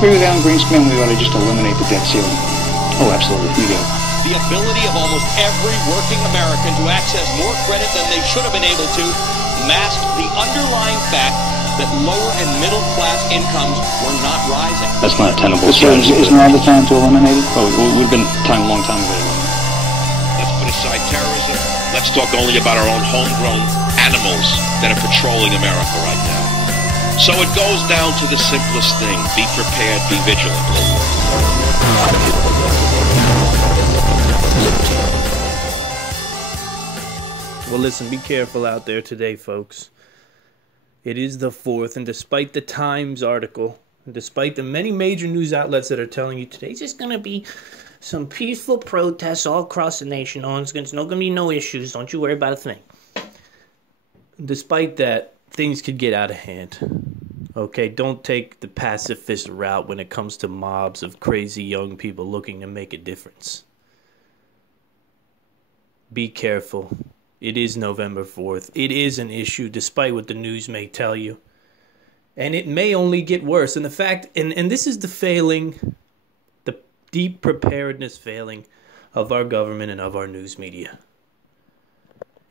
agree with Alan Greenspan, we ought to just eliminate the debt ceiling. Oh, absolutely, we do. The ability of almost every working American to access more credit than they should have been able to masked the underlying fact that lower and middle class incomes were not rising. That's not a tenable strategy. Isn't now the time to eliminate it? Oh, we've been a long time ago to eliminate it. Let's put aside terrorism. Let's talk only about our own homegrown animals that are patrolling America right now. So it goes down to the simplest thing. Be prepared, be vigilant. Well, listen, be careful out there today, folks. It is the 4th, and despite the Times article, and despite the many major news outlets that are telling you today's just going to be some peaceful protests all across the nation, there's not going to be no issues, don't you worry about a thing. Despite that, things could get out of hand. Okay, don't take the pacifist route when it comes to mobs of crazy young people looking to make a difference. Be careful. It is November 4th. It is an issue, despite what the news may tell you. And it may only get worse. And the fact, and this is the failing, the deep preparedness failing of our government and of our news media.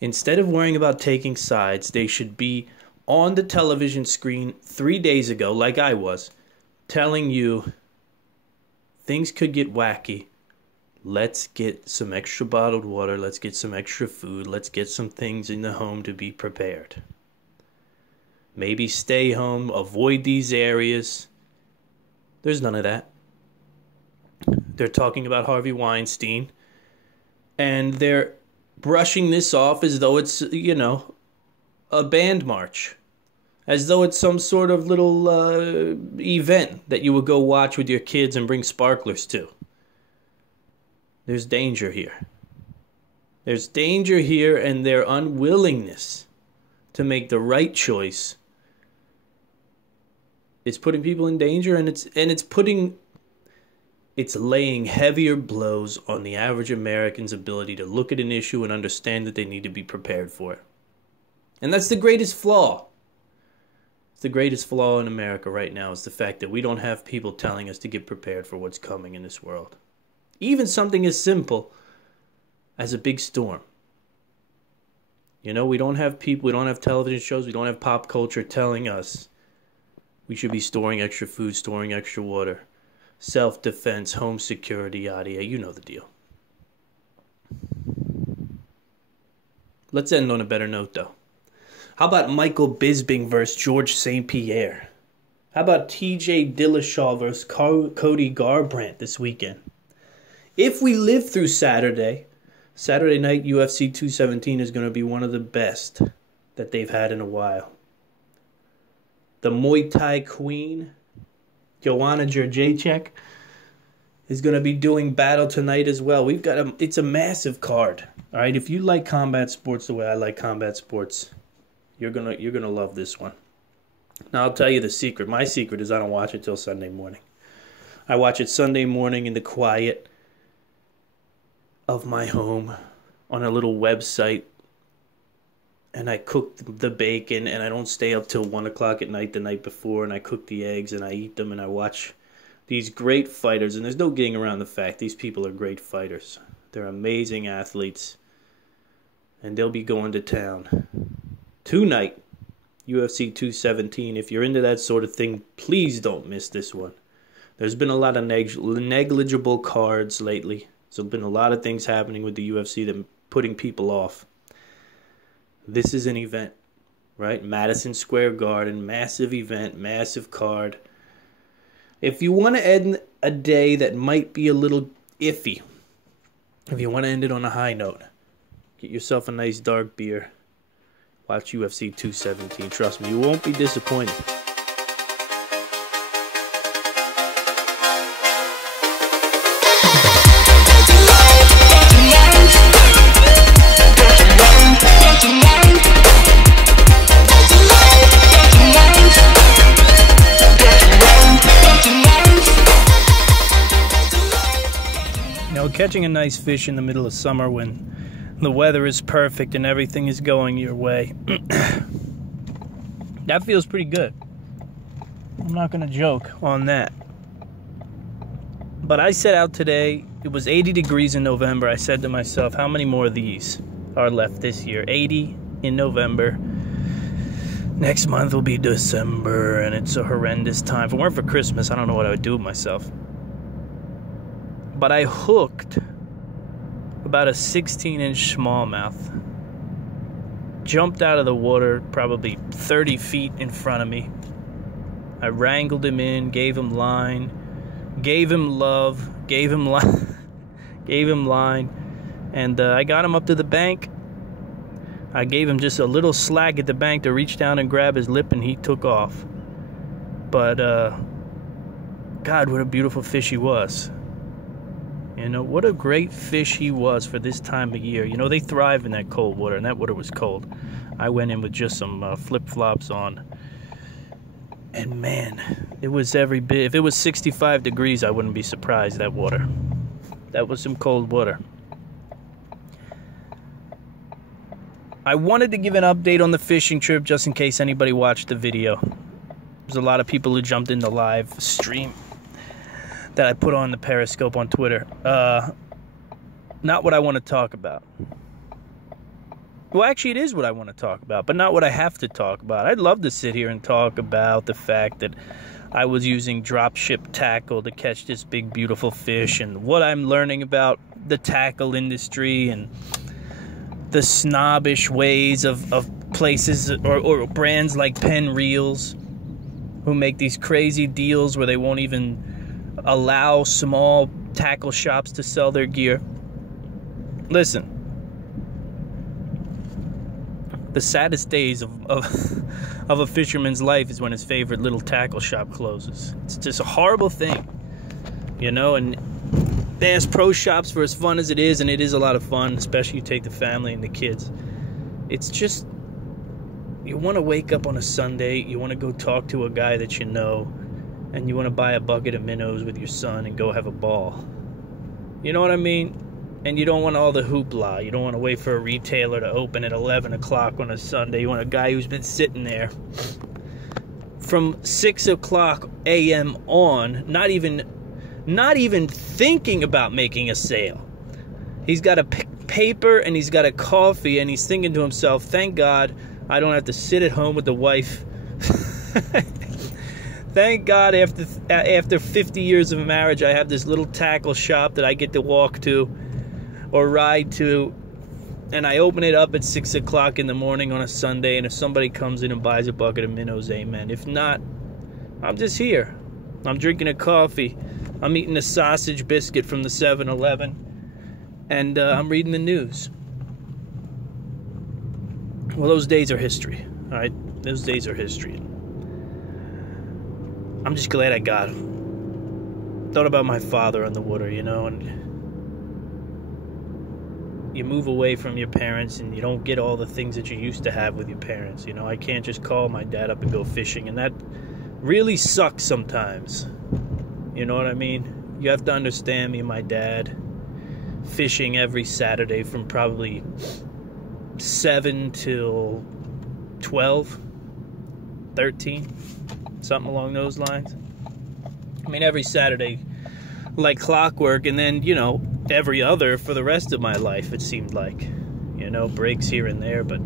Instead of worrying about taking sides, they should be on the television screen 3 days ago, like I was, telling you things could get wacky. Let's get some extra bottled water. Let's get some extra food. Let's get some things in the home to be prepared. Maybe stay home. Avoid these areas. There's none of that. They're talking about Harvey Weinstein. And they're brushing this off as though it's, a band march. As though it's some sort of little event that you would go watch with your kids and bring sparklers to. There's danger here. There's danger here, and their unwillingness to make the right choice is putting people in danger, and it's laying heavier blows on the average American's ability to look at an issue and understand that they need to be prepared for it. And that's the greatest flaw. It's the greatest flaw in America right now, is the fact that we don't have people telling us to get prepared for what's coming in this world. Even something as simple as a big storm. We don't have people, we don't have television shows, we don't have pop culture telling us we should be storing extra food, storing extra water, self-defense, home security, yada yada. You know the deal. Let's end on a better note, though. How about Michael Bisping versus George St. Pierre? How about TJ Dillashaw versus Cody Garbrandt this weekend? If we live through Saturday night UFC 217 is going to be one of the best that they've had in a while. The Muay Thai queen, Joanna Jędrzejczyk, is going to be doing battle tonight as well. It's a massive card. All right, if you like combat sports the way I like combat sports, you're gonna love this one. Now I'll tell you the secret. My secret is I don't watch it till Sunday morning. I watch it Sunday morning in the quiet of my home on a little website, and I cook the bacon, and I don't stay up till 1 o'clock at night the night before, and I cook the eggs and I eat them, and I watch these great fighters. And there's no getting around the fact these people are great fighters. They're amazing athletes, and they'll be going to town tonight. UFC 217. If you're into that sort of thing, please don't miss this one. There's been a lot of negligible cards lately. There's been a lot of things happening with the UFC that are putting people off. This is an event, right? Madison Square Garden, massive event, massive card. If you want to end a day that might be a little iffy, if you want to end it on a high note, get yourself a nice dark beer. Watch UFC 217. Trust me, you won't be disappointed. Catching a nice fish in the middle of summer when the weather is perfect and everything is going your way. That feels pretty good. I'm not going to joke on that. But I set out today. It was 80 degrees in November. I said to myself, how many more of these are left this year? 80 in November. Next month will be December, and it's a horrendous time. If it weren't for Christmas, I don't know what I would do with myself. But I hooked about a 16-inch smallmouth. Jumped out of the water probably 30 feet in front of me. I wrangled him in, gave him line, gave him love, gave him line, and I got him up to the bank. I gave him just a little slack at the bank to reach down and grab his lip, and he took off. But, God, what a beautiful fish he was. You know, what a great fish he was for this time of year. You know, they thrive in that cold water, and that water was cold. I went in with just some flip-flops on. And, man, it was every bit. If it was 65 degrees, I wouldn't be surprised, that water. That was some cold water. I wanted to give an update on the fishing trip just in case anybody watched the video. There's a lot of people who jumped in the live stream that I put on the Periscope on Twitter. Not what I want to talk about. Well, actually, it is what I want to talk about, but not what I have to talk about. I'd love to sit here and talk about the fact that I was using dropship tackle to catch this big, beautiful fish, and what I'm learning about the tackle industry and the snobbish ways of places or brands like Penn Reels, who make these crazy deals where they won't even allow small tackle shops to sell their gear. Listen, the saddest days of a fisherman's life is when his favorite little tackle shop closes. It's just a horrible thing, you know. And Bass Pro Shops, for as fun as it is, and it is a lot of fun, especially you take the family and the kids, it's just, you want to wake up on a Sunday, you want to go talk to a guy that you know, and you want to buy a bucket of minnows with your son and go have a ball. You know what I mean? And you don't want all the hoopla. You don't want to wait for a retailer to open at 11 o'clock on a Sunday. You want a guy who's been sitting there from 6 o'clock a.m. on, not even thinking about making a sale. He's got a paper and he's got a coffee, and he's thinking to himself, thank God I don't have to sit at home with the wife. Thank God after 50 years of marriage, I have this little tackle shop that I get to walk to or ride to, and I open it up at 6 o'clock in the morning on a Sunday, and if somebody comes in and buys a bucket of minnows, amen. If not, I'm just here. I'm drinking a coffee. I'm eating a sausage biscuit from the 7-Eleven, and I'm reading the news. Well, those days are history, all right? Those days are history. I'm just glad I got him. Thought about my father on the water, you know, and you move away from your parents and you don't get all the things that you used to have with your parents. You know, I can't just call my dad up and go fishing, and that really sucks sometimes. You know what I mean? You have to understand me and my dad fishing every Saturday from probably 7 till 12, 13, something along those lines. I mean, every Saturday like clockwork, and then, you know, every other for the rest of my life, it seemed like. You know, breaks here and there, but...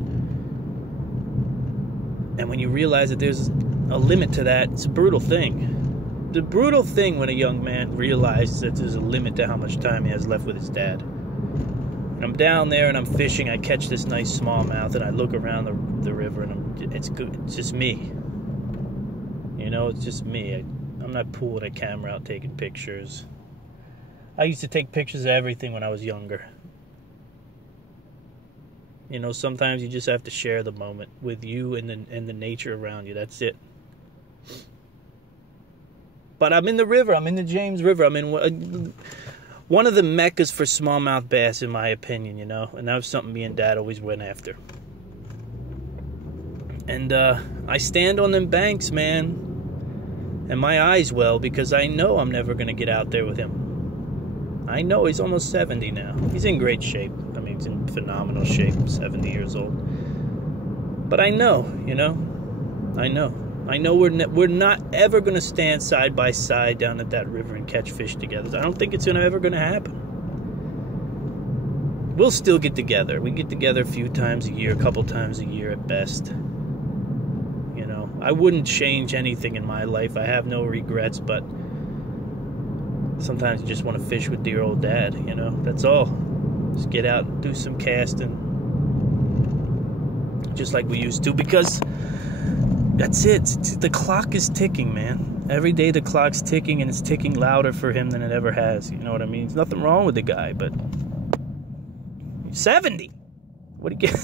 And when you realize that there's a limit to that, it's a brutal thing. The brutal thing when a young man realizes that there's a limit to how much time he has left with his dad. And I'm down there and I'm fishing, I catch this nice smallmouth, and I look around the river, and it's good. It's just me. You know, it's just me. I'm not pulling a camera out taking pictures. I used to take pictures of everything when I was younger. You know, sometimes you just have to share the moment with you and the nature around you. That's it. But I'm in the river. I'm in the James River. I'm in one of the meccas for smallmouth bass, in my opinion, you know. And that was something me and Dad always went after. And I stand on them banks, man. And my eyes well, because I know I'm never going to get out there with him. I know he's almost 70 now. He's in great shape. I mean, he's in phenomenal shape, 70 years old. But I know, you know. I know. I know we're not ever going to stand side by side down at that river and catch fish together. I don't think it's ever going to happen. We'll still get together. We get together a few times a year, a couple times a year at best. You know, I wouldn't change anything in my life. I have no regrets, but sometimes you just want to fish with dear old dad, you know. That's all. Just get out and do some casting. Just like we used to, because that's it. The clock is ticking, man. Every day the clock's ticking, and it's ticking louder for him than it ever has. You know what I mean? There's nothing wrong with the guy, but 70. What do you get?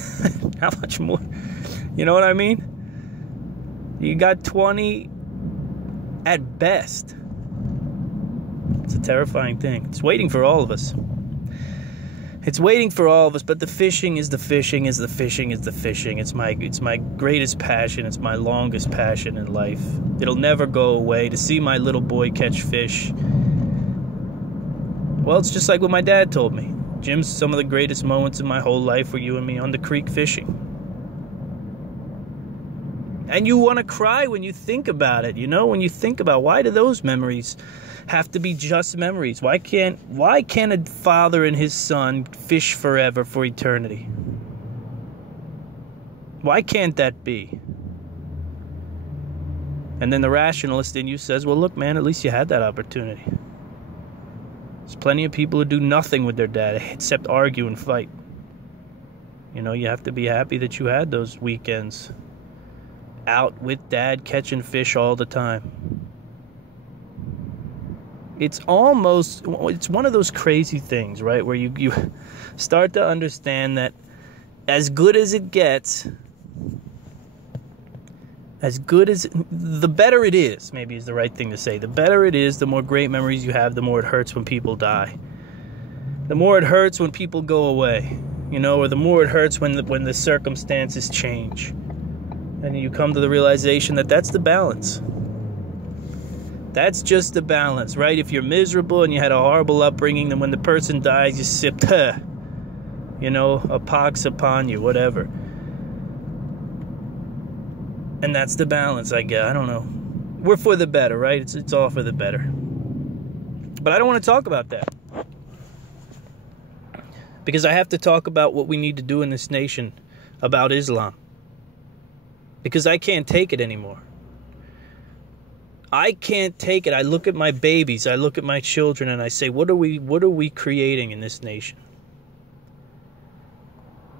How much more? You know what I mean? You got 20 at best. It's a terrifying thing. It's waiting for all of us. It's waiting for all of us, but the fishing is the fishing is the fishing is the fishing. It's my greatest passion. It's my longest passion in life. It'll never go away. To see my little boy catch fish, well, it's just like what my dad told me. Jim, some of the greatest moments in my whole life were you and me on the creek fishing. And you want to cry when you think about it, you know, when you think about why do those memories have to be just memories? Why can't a father and his son fish forever for eternity? Why can't that be? And then the rationalist in you says, well, look, man, at least you had that opportunity. There's plenty of people who do nothing with their dad except argue and fight. You know, you have to be happy that you had those weekends out with dad catching fish all the time. It's one of those crazy things, right, where you start to understand that as good as it gets, the better it is, maybe is the right thing to say. The better it is, the more great memories you have, the more it hurts when people die. The more it hurts when people go away, you know, or the more it hurts when the circumstances change. And you come to the realization that that's the balance. That's just the balance, right? If you're miserable and you had a horrible upbringing, then when the person dies, you sip, you know, a pox upon you, whatever. And that's the balance, I guess. I don't know. We're for the better, right? It's all for the better. But I don't want to talk about that. Because I have to talk about what we need to do in this nation about Islam. Because I can't take it anymore. I can't take it. I look at my babies, I look at my children, and I say, what are we creating in this nation?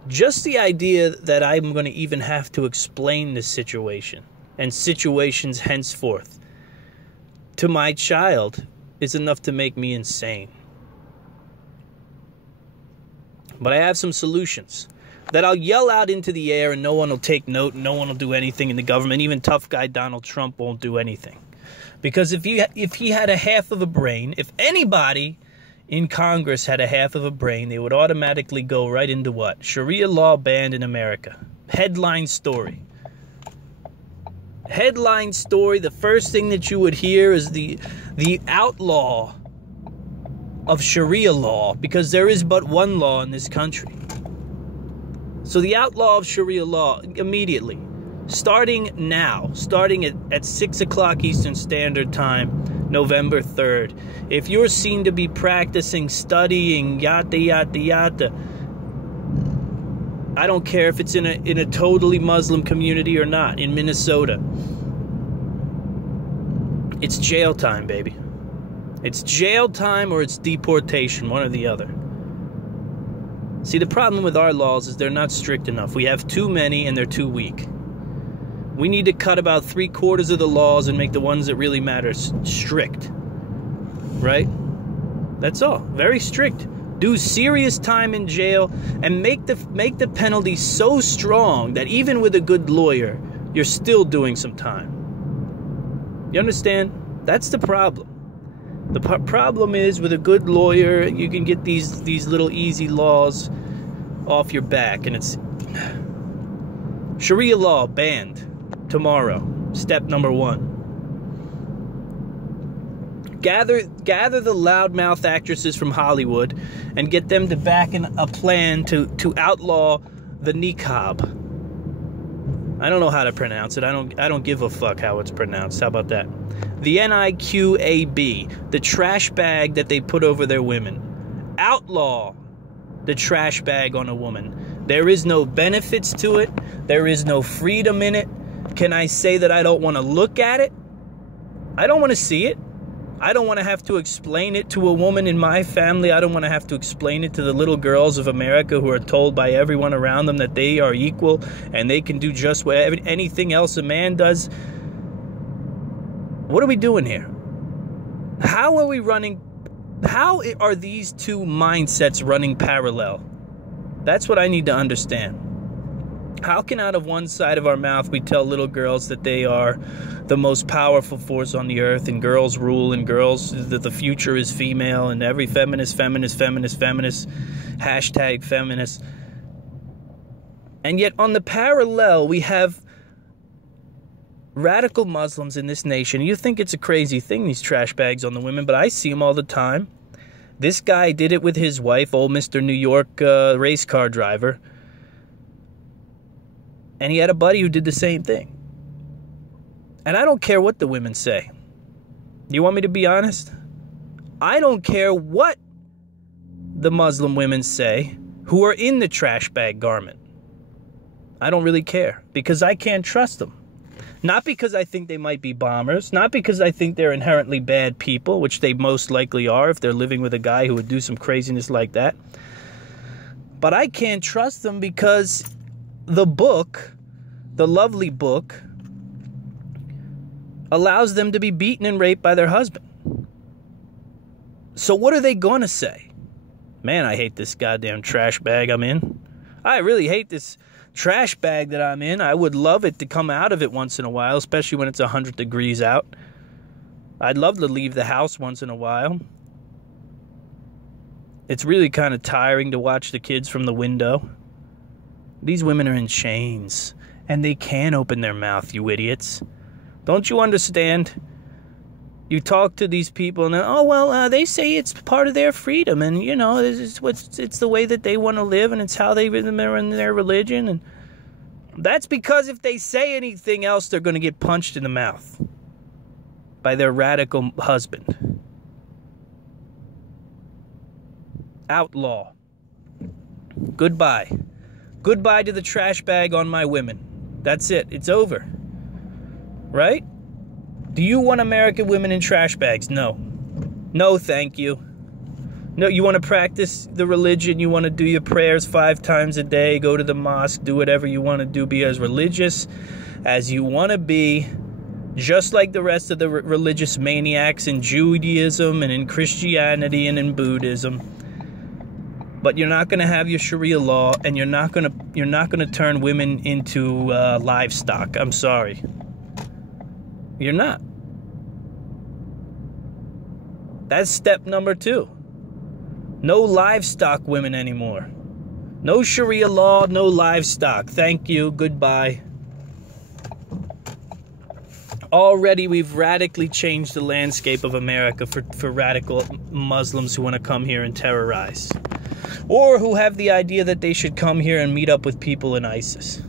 Just the idea that I'm going to even have to explain this situation and situations henceforth to my child is enough to make me insane. But I have some solutions that I'll yell out into the air and no one will take note, and no one will do anything in the government. Even tough guy Donald Trump won't do anything. Because if he had a half of a brain, if anybody in Congress had a half of a brain, they would automatically go right into what? Sharia law banned in America. Headline story. Headline story, the first thing that you would hear is the outlaw of Sharia law, because there is but one law in this country. So the outlaw of Sharia law immediately, starting now, starting at 6 o'clock Eastern Standard Time, November 3rd. If you're seen to be practicing, studying, yada, yada, yada, I don't care if it's in a totally Muslim community or not, in Minnesota. It's jail time, baby. It's jail time or it's deportation, one or the other. See, the problem with our laws is they're not strict enough. We have too many and they're too weak. We need to cut about 3/4 of the laws and make the ones that really matter strict. Right? That's all. Very strict. Do serious time in jail and make the penalty so strong that even with a good lawyer, you're still doing some time. You understand? That's the problem. The problem is, with a good lawyer, you can get these little easy laws off your back, and it's Sharia law banned tomorrow. Step number 1. Gather the loudmouth actresses from Hollywood and get them to back in a plan to outlaw the Niqab. I don't know how to pronounce it. I don't give a fuck how it's pronounced. How about that? The Niqab, the trash bag that they put over their women. Outlaw, the trash bag on a woman. There is no benefits to it. There is no freedom in it. Can I say that I don't want to look at it? I don't want to see it. I don't want to have to explain it to a woman in my family. I don't want to have to explain it to the little girls of America who are told by everyone around them that they are equal and they can do just anything else a man does. What are we doing here? How are we running? How are these two mindsets running parallel? That's what I need to understand. How can out of one side of our mouth we tell little girls that they are the most powerful force on the earth and girls rule and girls, that the future is female and every feminist, hashtag feminist. And yet on the parallel we have radical Muslims in this nation. You think it's a crazy thing, these trash bags on the women, but I see them all the time. This guy did it with his wife, old Mr. New York race car driver. And he had a buddy who did the same thing. And I don't care what the women say. You want me to be honest? I don't care what the Muslim women say who are in the trash bag garment. I don't really care because I can't trust them. Not because I think they might be bombers. Not because I think they're inherently bad people, which they most likely are if they're living with a guy who would do some craziness like that. But I can't trust them because the book, the lovely book, allows them to be beaten and raped by their husband. So what are they going to say? Man, I hate this goddamn trash bag I'm in. I really hate this trash bag that I'm in. I would love it to come out of it once in a while, especially when it's 100 degrees out. I'd love to leave the house once in a while. It's really kind of tiring to watch the kids from the window. These women are in chains, and they can open their mouth, you idiots. Don't you understand? You talk to these people, and they say it's part of their freedom, and it's the way that they want to live, and it's how they are in their religion, and that's because if they say anything else, they're going to get punched in the mouth by their radical husband. Outlaw. Goodbye. Goodbye to the trash bag on my women. That's it. It's over. Right? Do you want American women in trash bags? No. No, thank you. No, you want to practice the religion. You want to do your prayers 5 times a day. Go to the mosque. Do whatever you want to do. Be as religious as you want to be. Just like the rest of the religious maniacs in Judaism and in Christianity and in Buddhism. But you're not going to have your Sharia law, and you're not going to turn women into livestock. I'm sorry. You're not. That's step number 2. No livestock women anymore. No Sharia law, no livestock. Thank you. Goodbye. Already we've radically changed the landscape of America for radical Muslims who want to come here and terrorize. Or who have the idea that they should come here and meet up with people in ISIS.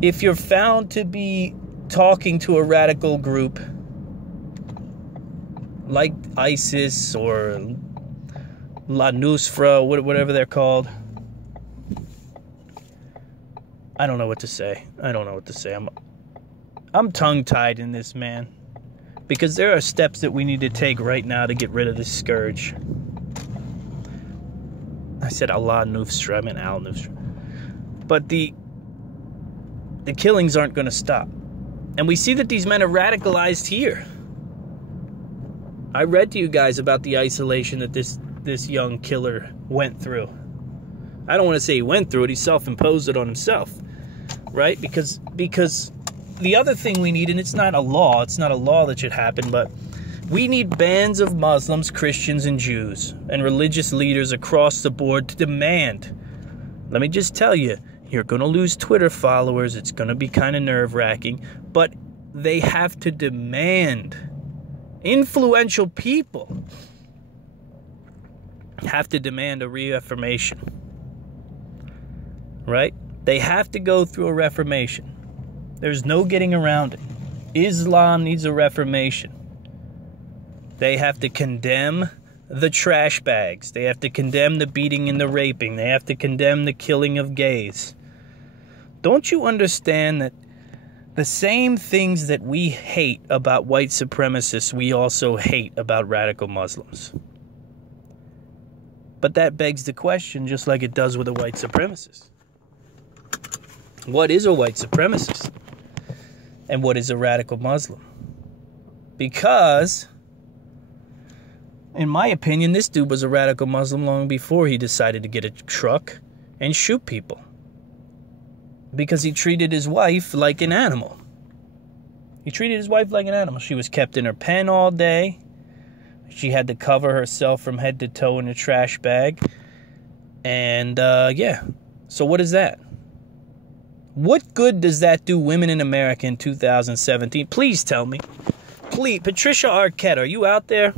If you're found to be talking to a radical group like ISIS or La Nusra, whatever they're called, I don't know what to say. I'm tongue-tied in this, man. Because there are steps that we need to take right now to get rid of this scourge. I said Allah Nusra, I meant Al Nusra. But the killings aren't going to stop. And we see that these men are radicalized here. I read to you guys about the isolation that this young killer went through. I don't want to say he went through it, he self-imposed it on himself. Right? Because the other thing we need, and it's not a law that should happen, but we need bands of Muslims, Christians, and Jews, and religious leaders across the board to demand. Let me just tell you, you're going to lose Twitter followers. It's going to be kind of nerve-wracking. But they have to demand. Influential people have to demand a reaffirmation. Right? They have to go through a reformation. There's no getting around it. Islam needs a reformation. They have to condemn the trash bags. They have to condemn the beating and the raping. They have to condemn the killing of gays. Don't you understand that the same things that we hate about white supremacists, we also hate about radical Muslims? But that begs the question, just like it does with a white supremacist. What is a white supremacist? And what is a radical Muslim? Because, in my opinion, this dude was a radical Muslim long before he decided to get a truck and shoot people. Because he treated his wife like an animal. He treated his wife like an animal. She was kept in her pen all day. She had to cover herself from head to toe in a trash bag. And, yeah. So what is that? What good does that do women in America in 2017? Please tell me. Please. Patricia Arquette, are you out there?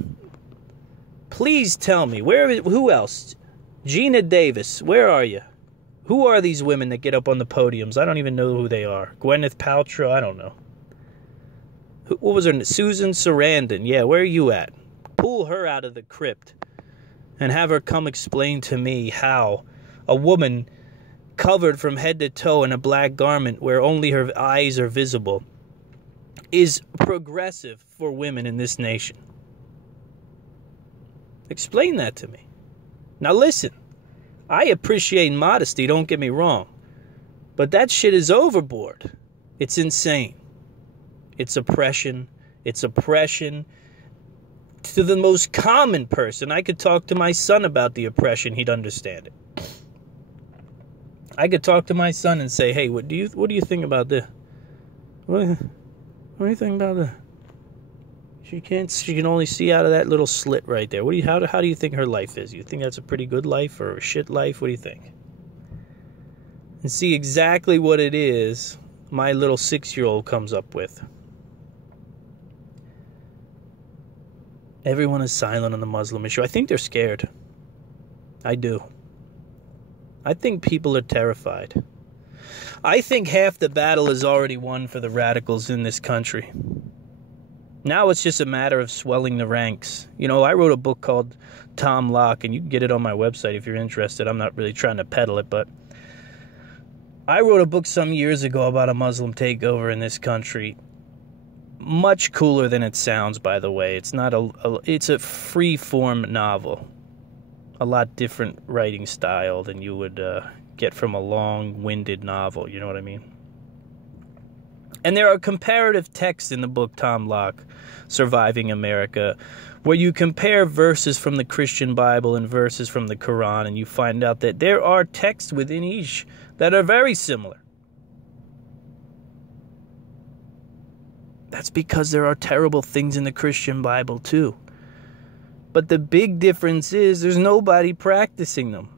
Please tell me. Who else? Gina Davis, where are you? Who are these women that get up on the podiums? I don't even know who they are. Gwyneth Paltrow? I don't know. What was her name? Susan Sarandon. Yeah, where are you at? Pull her out of the crypt and have her come explain to me how a woman covered from head to toe in a black garment where only her eyes are visible is progressive for women in this nation. Explain that to me. Now listen, I appreciate modesty, don't get me wrong, but that shit is overboard. It's insane. It's oppression. It's oppression to the most common person. I could talk to my son about the oppression, he'd understand it. I could talk to my son and say, hey, what do you think about this? What do you think about that? She can only see out of that little slit right there. How do you think her life is? You think that's a pretty good life or a shit life? What do you think? And see exactly what it is my little 6-year-old comes up with. Everyone is silent on the Muslim issue. I think they're scared. I do. I think people are terrified. I think half the battle is already won for the radicals in this country. Now it's just a matter of swelling the ranks. You know, I wrote a book called Tom Locke, and you can get it on my website if you're interested. I'm not really trying to peddle it, but I wrote a book some years ago about a Muslim takeover in this country. Much cooler than it sounds, by the way. It's not it's a free-form novel. A lot different writing style than you would get from a long-winded novel, you know what I mean? And there are comparative texts in the book Tom Locke, Surviving America, where you compare verses from the Christian Bible and verses from the Quran, and you find out that there are texts within each that are very similar. That's because there are terrible things in the Christian Bible too. But the big difference is there's nobody practicing them.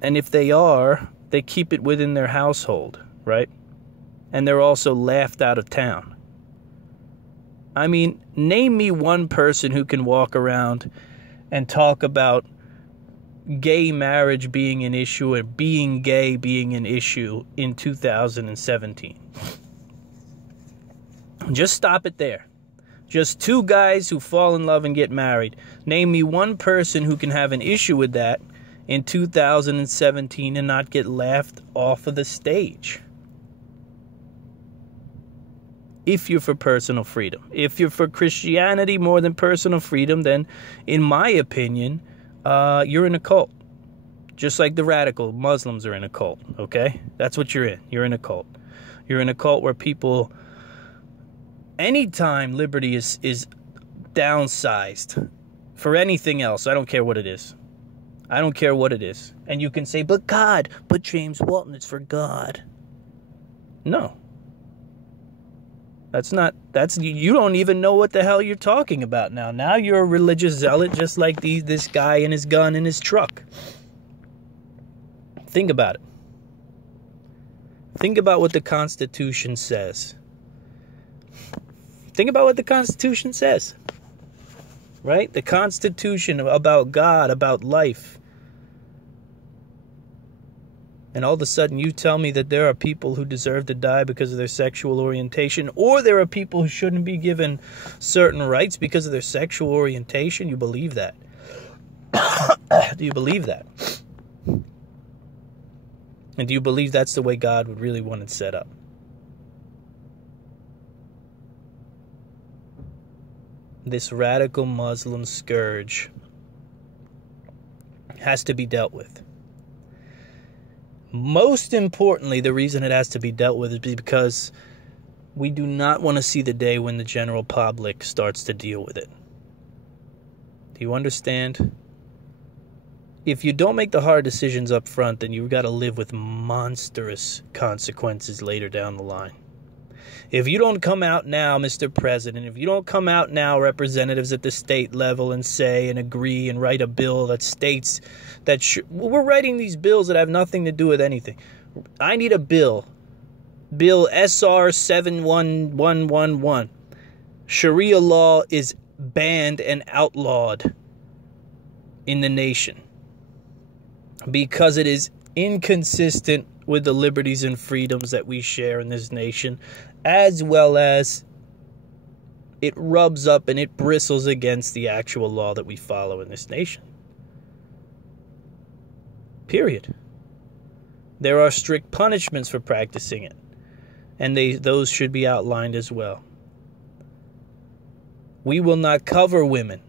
And if they are, they keep it within their household, right? And they're also laughed out of town. I mean, name me one person who can walk around and talk about gay marriage being an issue or being gay being an issue in 2017. Just stop it there. Just two guys who fall in love and get married. Name me one person who can have an issue with that in 2017 and not get laughed off of the stage. If you're for personal freedom. If you're for Christianity more than personal freedom, then, in my opinion, you're in a cult. Just like the radical Muslims are in a cult, okay? That's what you're in. You're in a cult. You're in a cult where people... Anytime liberty is downsized for anything else, I don't care what it is. I don't care what it is. And you can say, but God, but James Walton, it's for God. No. You don't even know what the hell you're talking about now. Now you're a religious zealot just like this guy and his gun and his truck. Think about it. Think about what the Constitution says. Think about what the Constitution says, right? The Constitution about God, about life. And all of a sudden you tell me that there are people who deserve to die because of their sexual orientation, or there are people who shouldn't be given certain rights because of their sexual orientation? You believe that? Do you believe that? And do you believe that's the way God would really want it set up? This radical Muslim scourge has to be dealt with. Most importantly, the reason it has to be dealt with is because we do not want to see the day when the general public starts to deal with it. Do you understand? If you don't make the hard decisions up front, then you've got to live with monstrous consequences later down the line. If you don't come out now, Mr. President, if you don't come out now, representatives at the state level, and say and agree and write a bill that states that we're writing these bills that have nothing to do with anything. I need a bill. Bill SR 71111. Sharia law is banned and outlawed in the nation because it is inconsistent with the liberties and freedoms that we share in this nation, as well as it rubs up and it bristles against the actual law that we follow in this nation. Period. There are strict punishments for practicing it, and those should be outlined as well. We will not cover women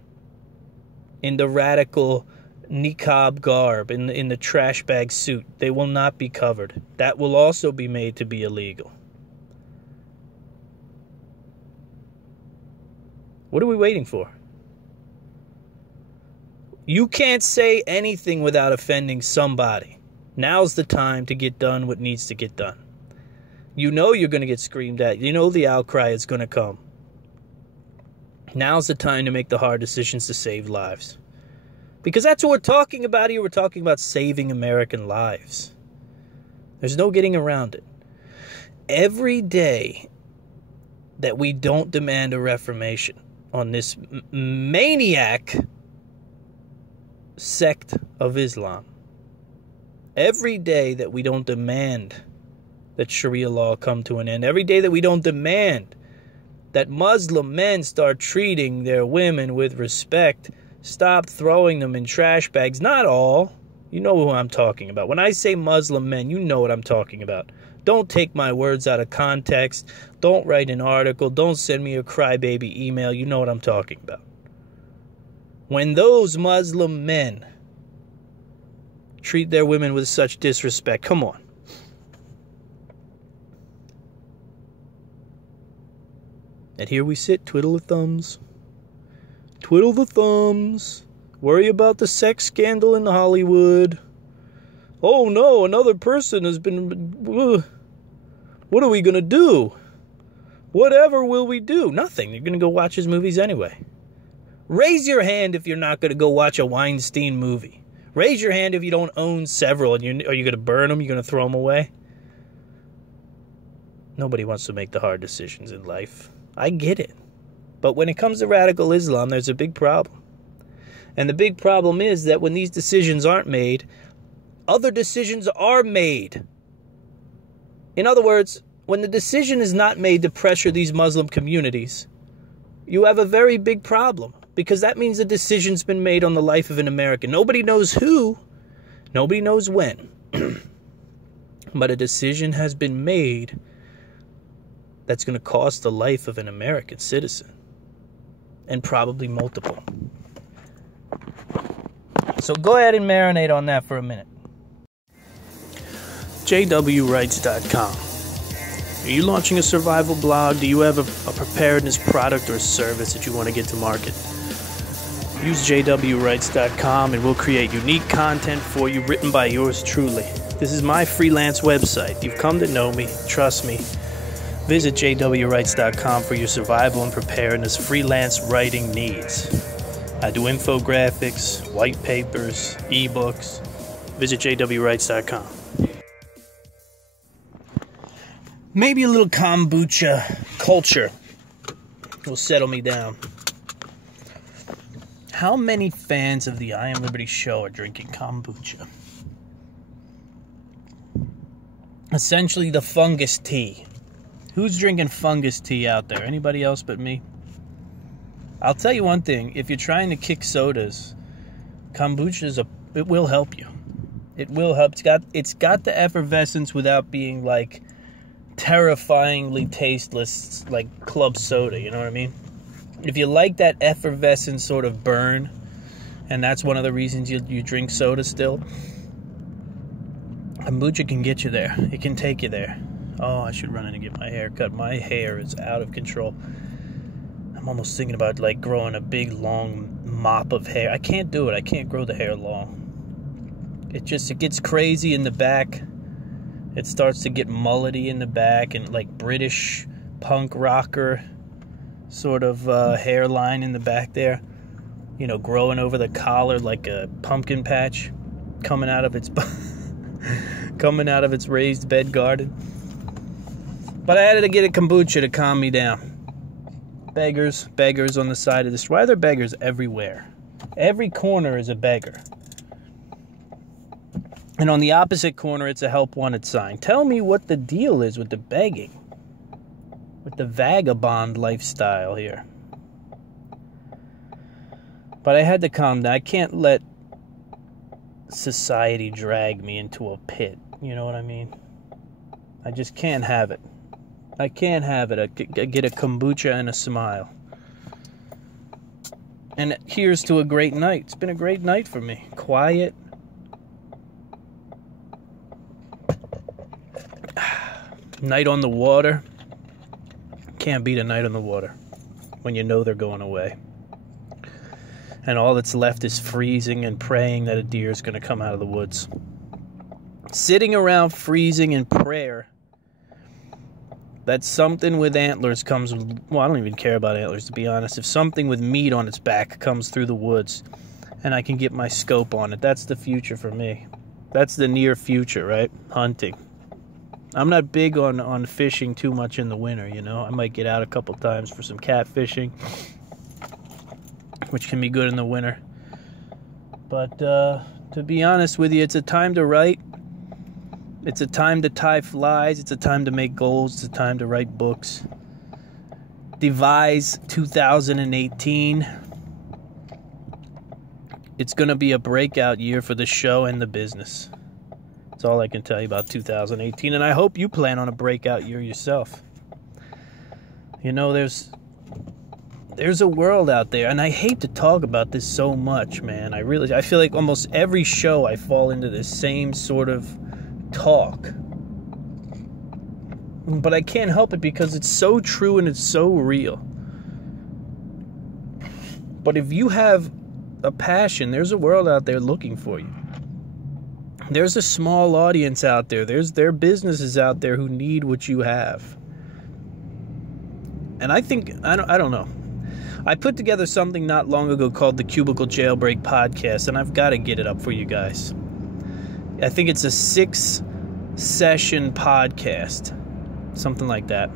in the radical Niqab garb, in the trash bag suit. They will not be covered. That will also be made to be illegal. What are we waiting for? You can't say anything without offending somebody. Now's the time to get done what needs to get done. You know you're going to get screamed at. You know the outcry is going to come. Now's the time to make the hard decisions to save lives. Because that's what we're talking about here. We're talking about saving American lives. There's no getting around it. Every day that we don't demand a reformation on this maniac sect of Islam, every day that we don't demand that Sharia law come to an end, every day that we don't demand that Muslim men start treating their women with respect, stop throwing them in trash bags. Not all. You know who I'm talking about. When I say Muslim men, you know what I'm talking about. Don't take my words out of context. Don't write an article. Don't send me a crybaby email. You know what I'm talking about. When those Muslim men treat their women with such disrespect, come on. And here we sit, twiddle the thumbs. Twiddle the thumbs. Worry about the sex scandal in Hollywood. Oh no, another person has been... What are we going to do? Whatever will we do? Nothing. You're going to go watch his movies anyway. Raise your hand if you're not going to go watch a Weinstein movie. Raise your hand if you don't own several. And are you going to burn them? You're going to throw them away? Nobody wants to make the hard decisions in life. I get it. But when it comes to radical Islam, there's a big problem. And the big problem is that when these decisions aren't made, other decisions are made. In other words, when the decision is not made to pressure these Muslim communities, you have a very big problem. Because that means a decision's been made on the life of an American. Nobody knows who. Nobody knows when. But a decision has been made that's going to cost the life of an American citizen. And probably multiple. So go ahead and marinate on that for a minute. JWWrites.com. Are you launching a survival blog? Do you have a preparedness product or service that you want to get to market? Use JWWrites.com and we'll create unique content for you written by yours truly. This is my freelance website. You've come to know me. Trust me. Visit JWWrites.com for your survival and preparedness freelance writing needs. I do infographics, white papers, ebooks. Visit JWWrites.com. Maybe a little kombucha culture will settle me down. How many fans of the I Am Liberty show are drinking kombucha? Essentially the fungus tea. Who's drinking fungus tea out there? Anybody else but me? I'll tell you one thing. If you're trying to kick sodas, kombucha it will help you. It will help. It's got the effervescence without being like terrifyingly tasteless like club soda, you know what I mean? If you like that effervescent sort of burn, and that's one of the reasons you drink soda still, kombucha can get you there. It can take you there. Oh, I should run in and get my hair cut. My hair is out of control. I'm almost thinking about like growing a big long mop of hair. I can't do it. I can't grow the hair long. It gets crazy in the back. It starts to get mullety in the back and like British punk rocker sort of hairline in the back there. You know, growing over the collar like a pumpkin patch coming out of its raised bed garden. But I had to get a kombucha to calm me down. Beggars on the side of the street. Why are there beggars everywhere? Every corner is a beggar. And on the opposite corner, it's a help wanted sign. Tell me what the deal is with the begging. With the vagabond lifestyle here. But I had to calm down. I can't let society drag me into a pit. You know what I mean? I just can't have it. I can't have it. I get a kombucha and a smile. And here's to a great night. It's been a great night for me. Quiet. Night on the water. Can't beat a night on the water when you know they're going away. And all that's left is freezing and praying that a deer is going to come out of the woods. Sitting around freezing in prayer that something with antlers comes... Well, I don't even care about antlers, to be honest. If something with meat on its back comes through the woods and I can get my scope on it, that's the future for me. That's the near future, right? Hunting. I'm not big on fishing too much in the winter, you know. I might get out a couple times for some catfishing, which can be good in the winter. But to be honest with you, it's a time to write. It's a time to tie flies. It's a time to make goals. It's a time to write books. Devise 2018. It's going to be a breakout year for the show and the business. That's all I can tell you about 2018. And I hope you plan on a breakout year yourself. You know, there's a world out there, and I hate to talk about this so much, man. I feel like almost every show I fall into this same sort of talk. But I can't help it because it's so true and it's so real. But if you have a passion, there's a world out there looking for you. There's a small audience out there. There are businesses out there who need what you have. And I think, I don't know. I put together something not long ago called the Cubicle Jailbreak Podcast, and I've got to get it up for you guys. I think it's a 6-session podcast. Something like that.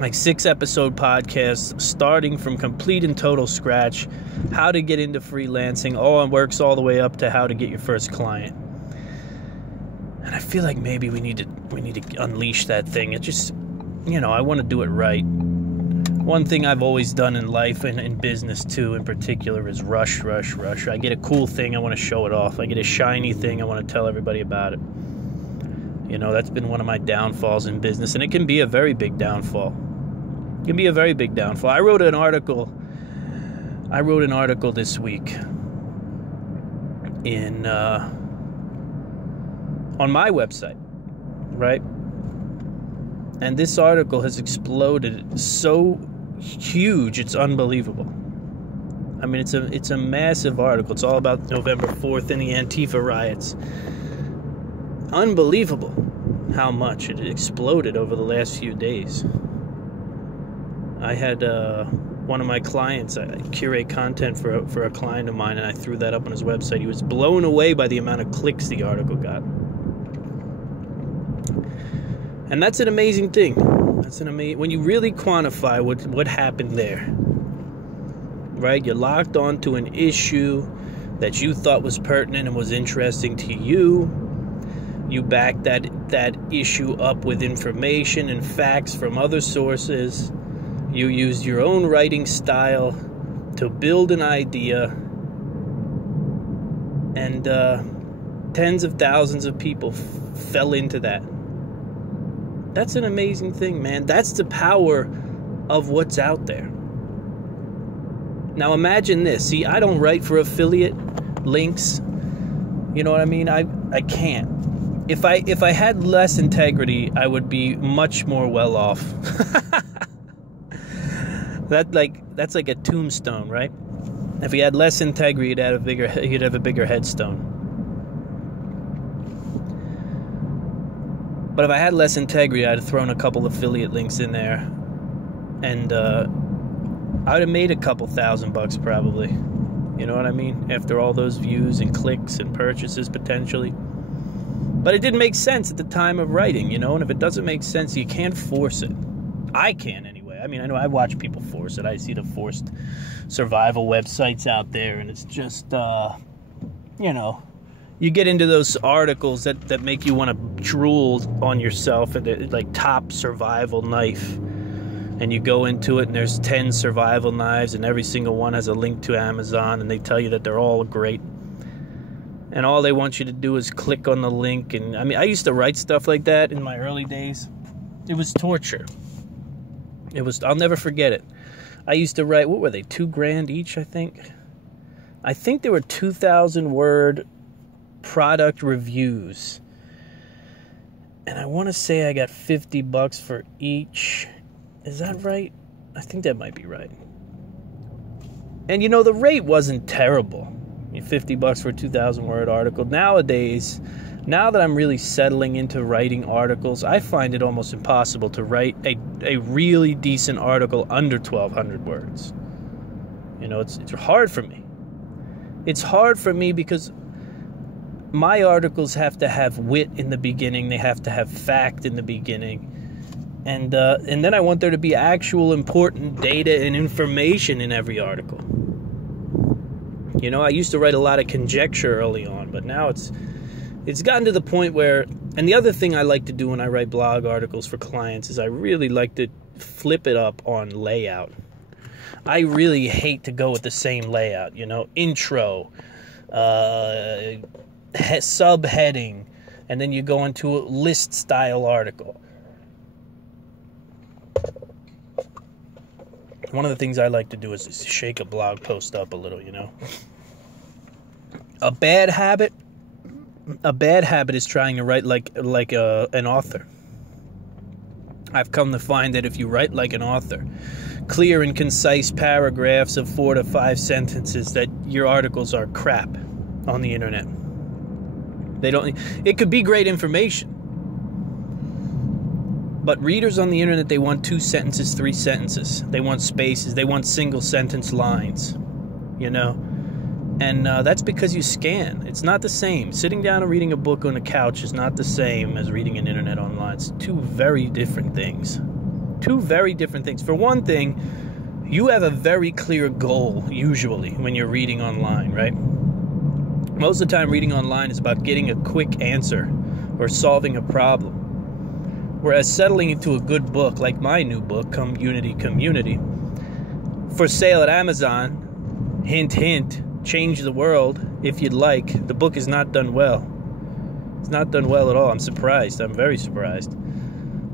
Like 6-episode podcasts starting from complete and total scratch. How to get into freelancing. All it works all the way up to how to get your first client. And I feel like maybe we need to unleash that thing. It just, you know, I want to do it right. One thing I've always done in life and in business too in particular is rush. I get a cool thing, I want to show it off. I get a shiny thing, I want to tell everybody about it. You know, that's been one of my downfalls in business, and it can be a very big downfall. It can be a very big downfall. I wrote an article this week on my website, right? And this article has exploded so huge, it's unbelievable. I mean, it's a massive article. It's all about November 4th and the Antifa riots. Unbelievable how much it exploded over the last few days. I had one of my clients, I curate content for a client of mine, and I threw that up on his website. He was blown away by the amount of clicks the article got. And that's an amazing thing. When you really quantify what happened there, right? You're locked onto an issue that you thought was pertinent and was interesting to you. You back that issue up with information and facts from other sources. You used your own writing style to build an idea. And tens of thousands of people fell into that. That's an amazing thing, man. That's the power of what's out there. Now imagine this. See, I don't write for affiliate links. You know what I mean? I can't. If I had less integrity, I would be much more well off. That's like a tombstone, right? If he had less integrity, he'd have a bigger headstone. But if I had less integrity, I'd have thrown a couple affiliate links in there, and I would have made a couple $1,000 probably. You know what I mean? After all those views and clicks and purchases potentially. But it didn't make sense at the time of writing, you know? And if it doesn't make sense, you can't force it. I can anyway. I mean, I know I watch people force it. I see the forced survival websites out there, and it's just, you know, you get into those articles that make you want to drool on yourself, and like top survival knife. And you go into it, and there's 10 survival knives, and every single one has a link to Amazon, and they tell you that they're all great. And all they want you to do is click on the link. And I mean, I used to write stuff like that in my early days. It was torture. I'll never forget it. I used to write, what were they, $2,000 each, I think? I think they were 2,000 word product reviews. And I want to say I got $50 for each. Is that right? I think that might be right. And you know, the rate wasn't terrible. $50 for a 2,000 word article. Nowadays, now that I'm really settling into writing articles, I find it almost impossible to write a really decent article under 1,200 words. You know, it's hard for me. It's hard for me because my articles have to have wit in the beginning. They have to have fact in the beginning. And then I want there to be actual important data and information in every article. You know, I used to write a lot of conjecture early on, but now it's gotten to the point where, and the other thing I like to do when I write blog articles for clients is I really like to flip it up on layout. I really hate to go with the same layout, you know, intro, subheading, and then you go into a list style article. One of the things I like to do is shake a blog post up a little, you know. A bad habit is trying to write like an author. I've come to find that if you write like an author, clear and concise paragraphs of 4 to 5 sentences, that your articles are crap on the internet. It could be great information. But readers on the internet, they want 2 sentences, 3 sentences. They want spaces. They want single sentence lines, you know. And that's because you scan. It's not the same. Sitting down and reading a book on a couch is not the same as reading an internet online. It's 2 very different things. 2 very different things. For one thing, you have a very clear goal, usually, when you're reading online, right? Most of the time, reading online is about getting a quick answer or solving a problem. Whereas settling into a good book, like my new book, Community, for sale at Amazon, hint, hint, change the world if you'd like. The book is not done well. It's not done well at all. I'm surprised. I'm very surprised.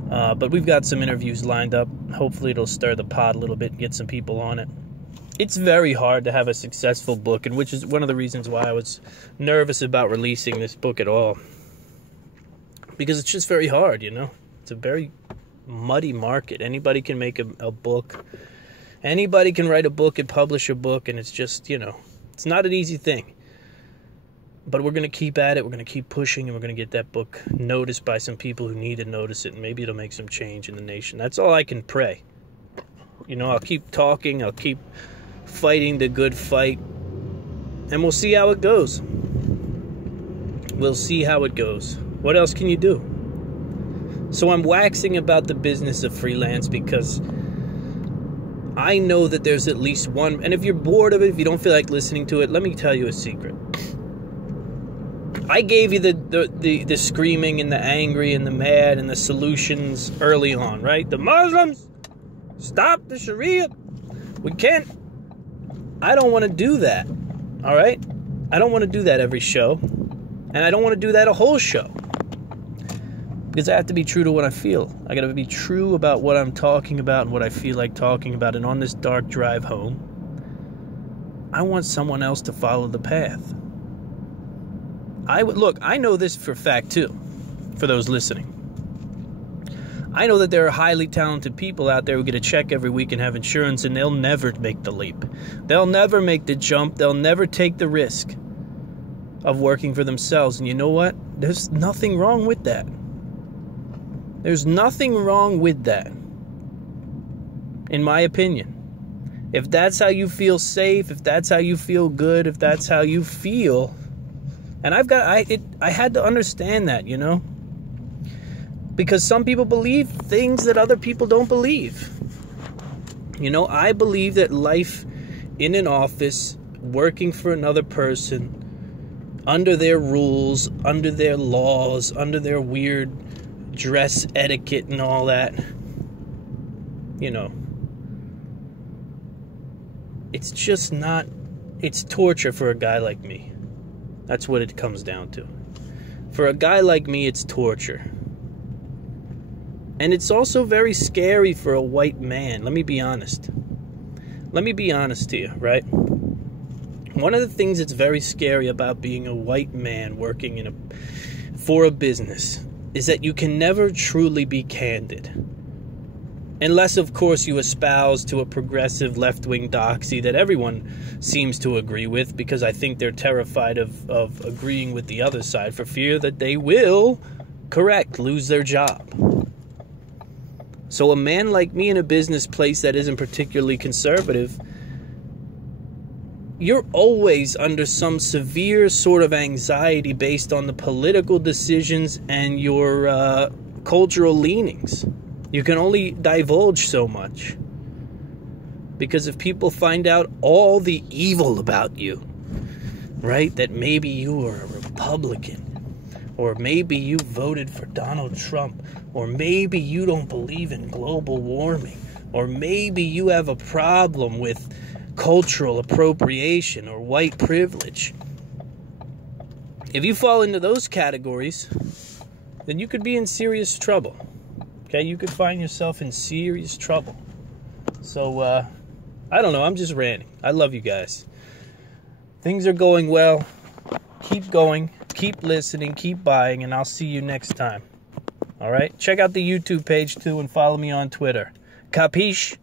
But we've got some interviews lined up. Hopefully it'll stir the pot a little bit and get some people on it. It's very hard to have a successful book, and which is one of the reasons why I was nervous about releasing this book at all. Because it's just very hard, you know. It's a very muddy market. Anybody can make a book. Anybody can write a book and publish a book, and it's just, you know, it's not an easy thing. But we're going to keep at it. We're going to keep pushing, and we're going to get that book noticed by some people who need to notice it, and maybe it'll make some change in the nation. That's all I can pray. You know, I'll keep talking. I'll keep fighting the good fight, and we'll see how it goes. We'll see how it goes. What else can you do? So I'm waxing about the business of freelance because I know that there's at least one, and if you're bored of it, if you don't feel like listening to it, let me tell you a secret. I gave you the screaming and the angry and the mad and the solutions early on, right? The Muslims, stop the Sharia. We can't. I don't want to do that, all right? I don't want to do that every show. And I don't want to do that a whole show. Because I have to be true to what I feel. I got to be true about what I'm talking about and what I feel like talking about. And on this dark drive home, I want someone else to follow the path. Look, I know this for a fact too, for those listening. I know that there are highly talented people out there who get a check every week and have insurance, and they'll never make the leap. They'll never make the jump. They'll never take the risk of working for themselves. And you know what? There's nothing wrong with that. There's nothing wrong with that, in my opinion. If that's how you feel safe, if that's how you feel good, if that's how you feel, and I had to understand that, you know, because some people believe things that other people don't believe. You know, I believe that life in an office, working for another person, under their rules, under their laws, under their weird dress etiquette and all that, you know, it's just not, it's torture for a guy like me. That's what it comes down to. For a guy like me, it's torture. And it's also very scary for a white man. Let me be honest. Let me be honest to you, right? One of the things that's very scary about being a white man working for a business is that you can never truly be candid. Unless, of course, you espouse to a progressive left-wing doxy that everyone seems to agree with, because I think they're terrified of agreeing with the other side for fear that they will, lose their job. So a man like me in a business place that isn't particularly conservative, you're always under some severe sort of anxiety based on the political decisions and your cultural leanings. You can only divulge so much. Because if people find out all the evil about you, right, that maybe you are a Republican, or maybe you voted for Donald Trump, or maybe you don't believe in global warming, or maybe you have a problem with cultural appropriation or white privilege. If you fall into those categories, then you could be in serious trouble. Okay, you could find yourself in serious trouble. So, I don't know, I'm just ranting. I love you guys. Things are going well. Keep going, keep listening, keep buying, and I'll see you next time. All right? Check out the YouTube page, too, and follow me on Twitter. Capiche?